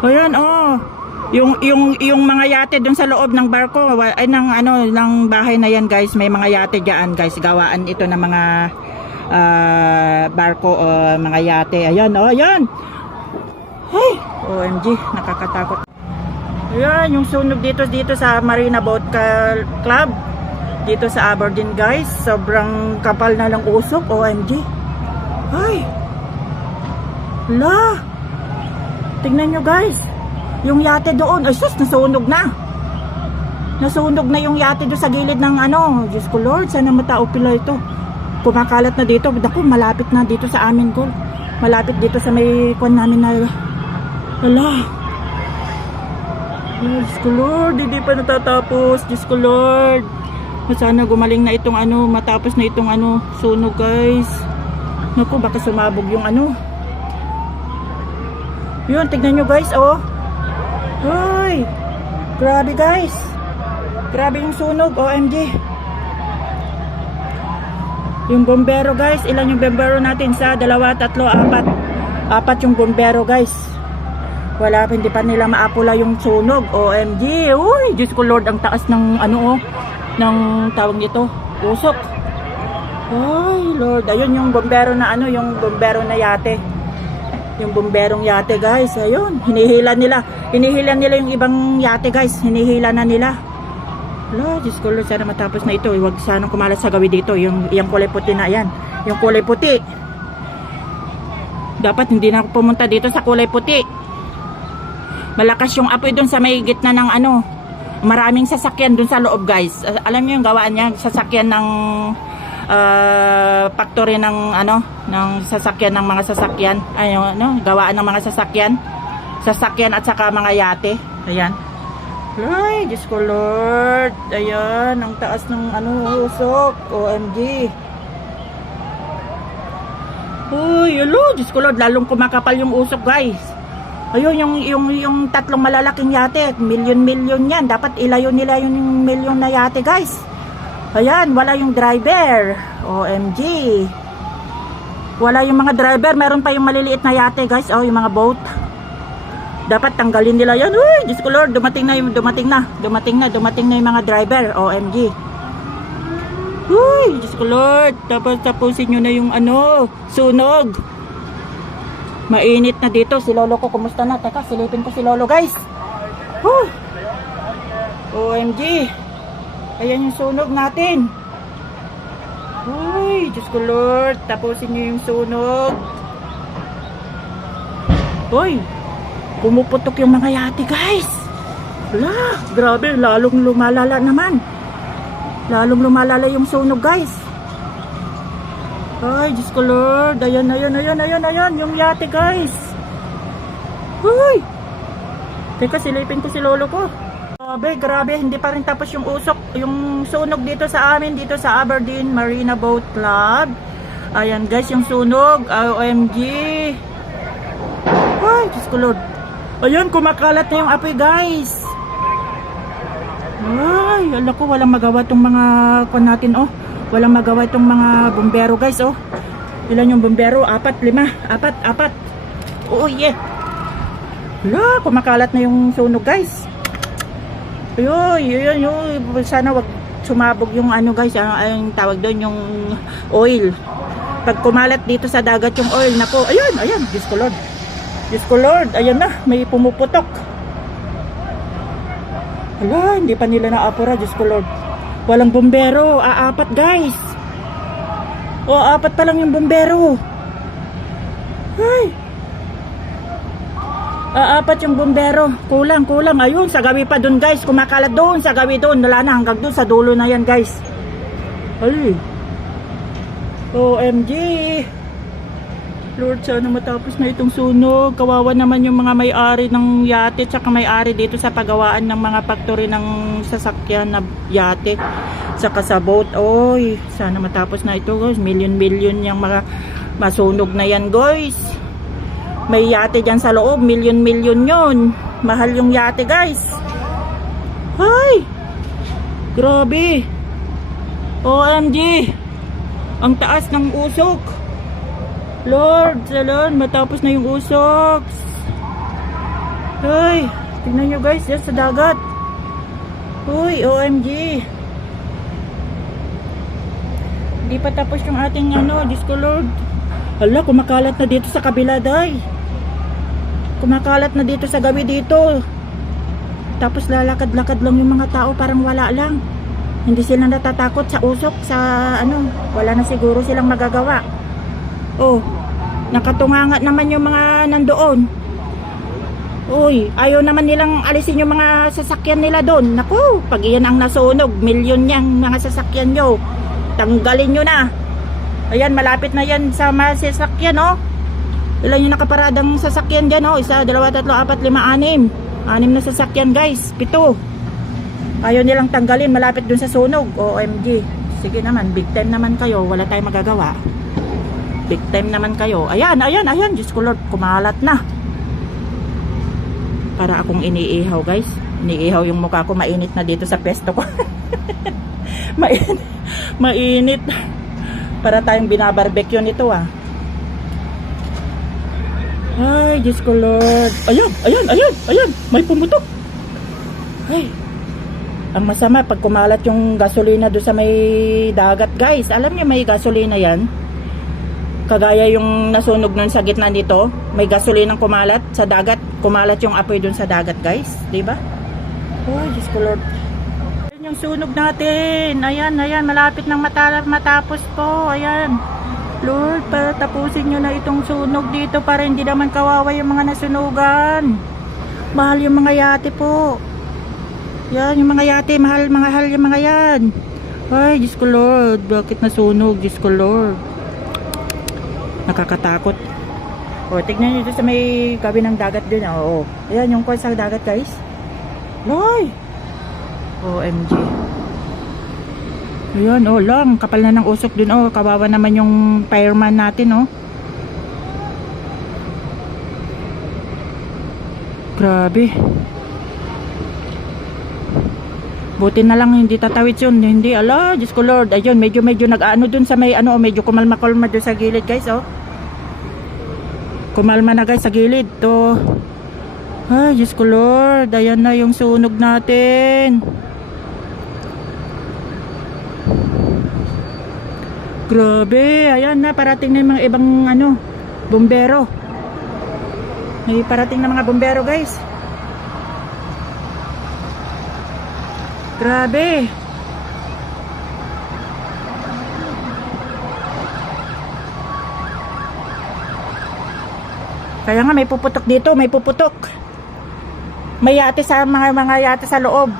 Ayan, oh. Yung mga yate dun sa loob ng barko, ay ng ano, ng bahay na yan, guys. May mga yate diyan, guys. Gawaan ito ng mga barko o mga yate. Ayan, oh, ayan. Hey, OMG, nakakatakot. Ayan, yung sunog dito sa Marina Boat Club. Dito sa Aberdeen, guys. Sobrang kapal na lang usok, OMG. Ay. La. Tingnan nyo, guys. Yung yate doon, ay sus, nasunog na. Nasunog na yung yate doon sa gilid ng ano. Diyos ko Lord, sana matao pila ito. Kumakalat na dito. Naku, malapit na dito sa amin ko. Malapit dito sa may kwan namin na. Wala. Diyos ko Lord, hindi pa natatapos. Diyos ko Lord. Sana gumaling na itong ano, matapos na itong ano, sunog, guys. Naku, baka sumabog yung ano. Yun, tignan nyo, guys, oh. Hoy, grabe, guys. Grabe yung sunog, OMG. Yung bombero, guys, ilan yung bombero natin? Sa 2, 3, 4. 4 yung bombero, guys. Wala, hindi pa nila maapula yung sunog, OMG. Uy, Diyos ko Lord, ang taas ng ano, oh, ng tawag nito, usok. Ay, Lord, ayun yung bombero na ano, yung bombero na yate. Yung bomberong yate, guys. Ayun, hinihila nila yung ibang yate, guys. Hinihila na nila. Lord, Diyos ko Lord, sana matapos na ito. Huwag sanang kumalat sa gawi dito. Yung kulay puti na yan. Yung kulay puti. Dapat hindi na ako pumunta dito sa kulay puti. Malakas yung apoy dun sa may gitna ng ano. Maraming sasakyan dun sa loob, guys. Alam niyo yung gawaan niya, sasakyan ng factory ng ano, ng sasakyan ng mga sasakyan. Ayun, ano, gawaan ng mga sasakyan at saka mga yate. Ayan. Ay, Diyos ko Lord. Ayan, ang taas ng ano, usok. OMG. Uy, hello, Diyos ko Lord, lalong kumakapal yung usok, guys. Ayun, yung tatlong malalaking yate, milyon yan. Dapat ilayo nila yung milyon na yate, guys. Ayan, wala yung driver. OMG. Wala yung mga driver. Meron pa yung maliliit na yate, guys. Oh, yung mga boat. Dapat tanggalin nila yan. Uy, Diyos ko Lord, dumating na yung mga driver. OMG. Uy, Diyos ko Lord. Tapos tapusin nyo na yung ano, sunog. Mainit na dito. Si Lolo ko, kumusta na? Teka, silipin ko si Lolo, guys. OMG. Ayan yung sunog natin. Uy, Diyos ko Lord. Tapusin nyo yung sunog. Uy, pumuputok yung mga yate, guys. Wala, grabe. Lalong lumalala naman. Lalong lumalala yung sunog, guys. Ay, Diyos ko Lord. Ayan. Yung yate, guys. Uy. Teka, silipin ko si Lolo ko. Grabe, hindi pa rin tapos yung usok, yung sunog dito sa amin, dito sa Aberdeen Marina Boat Club. Ayan, guys, yung sunog. OMG. Ay, Diyos ko Lord. Ayan, kumakalat na yung apoy, guys. Ay, alam ko, walang magawa tong mga kon natin, oh. Walang magawa itong mga bombero, guys, oh. Ilan yung bombero? 4, 5. 4. Oh, yeah. Wala, kumakalat na yung sunog, guys. Ayun. Sana wag sumabog yung ano, guys. Ang tawag doon, yung oil. Pag kumalat dito sa dagat yung oil, nako. Ayun. Diyos ko Lord. Ayan na, may pumuputok. Wala, hindi pa nila naapura, Diyos ko Lord. Walang bombero. 4, guys. 4 pa lang yung bombero. Ay. 4 yung bombero. Kulang. Ayun, sa gawi pa dun, guys. Kumakalat doon, sa gawi doon. Wala na, hanggang doon sa dulo na yan, guys. Ay. OMG. Lord, sana matapos na itong sunog. Kawawa naman yung mga may-ari ng yate, tsaka may-ari dito sa pagawaan ng mga factory ng sasakyan na yate, tsaka sa boat. Oy, sana matapos na ito, guys. Milyon yung mga masunog na yan, guys. May yate dyan sa loob, milyon yun. Mahal yung yate, guys. Ay, grabe. OMG. Ang taas ng usok. Lord, matapos na yung usok. Uy, tingnan nyo guys, yan sa dagat. Uy, OMG. Hindi pa tapos yung ating Diyos ko Lord. Hala, kumakalat na dito sa kabila, day. Kumakalat na dito sa gabi dito. Tapos lalakad-lakad lang yung mga tao, parang wala lang. Hindi sila natatakot sa usok, sa wala na siguro silang magagawa. Oh, nakatunganga naman yung mga nandoon. Uy, ayaw naman nilang alisin yung mga sasakyan nila doon. Naku, pag iyan ang nasunog, milyon niyang mga sasakyan nyo. Tanggalin nyo na. Ayan, malapit na yan sa mga sasakyan, oh. Ilan yung nakaparadang sasakyan dyan, oh. 1, 2, 3, 4, 5, 6. 6 na sasakyan, guys. 7. Ayaw nilang tanggalin, malapit dun sa sunog. OMG. Sige naman, big time naman kayo. Wala tayong magagawa. Big time naman kayo. Ayan, ayan, ayan. Diyos ko Lord, kumalat na. Para akong iniihaw, guys. Iniihaw yung mukha ko. Mainit na dito sa pesto ko. Mainit. Mainit. Para tayong binabarbecue nito, ah. Ay, Diyos ko Lord. Ayan, ayan, ayan, ayan. May pumutok. Ay. Ang masama, pag kumalat yung gasolina doon sa may dagat, guys. Alam niyo, may gasolina yan. Kagaya yung nasunog nun sa gitna nito. May gasolinang kumalat sa dagat. Kumalat yung apoy doon sa dagat, guys. Diba? Oh, Diyos ko Lord. Ayan yung sunog natin. Ayan, ayan. Malapit nang matapos po. Ayan. Lord, para tapusin nyo na itong sunog dito para hindi naman kawawa yung mga nasunugan. Mahal yung mga yate po. Yan, yung mga yate, mahal yung mga yan. Ay, Diyos ko Lord, bakit nasunog? Diyos ko Lord. Nakakatakot. O, tignan nyo dito sa may gabi ng dagat din. Oo. Ayan, yung kwan sa dagat, guys. Ay! OMG. Ayan, oh, lang. Kapal na ng usok din. Oh, kawawa naman yung fireman natin, oh. Grabe. Buti na lang hindi tatawid yun. Hindi, ala, Diyos ko Lord. Ayun, medyo nag-ano dun sa may medyo kumalma dun sa gilid, guys, oh. Kumalma na, guys, sa gilid. To. Ay, Diyos ko Lord. Ayan na yung sunog natin. Grabe. Ayan na, parating na yung mga ibang bumbero. May parating na mga bumbero, guys. Grabe. Kaya nga may puputok dito, may puputok. May yate sa mga yate sa loob.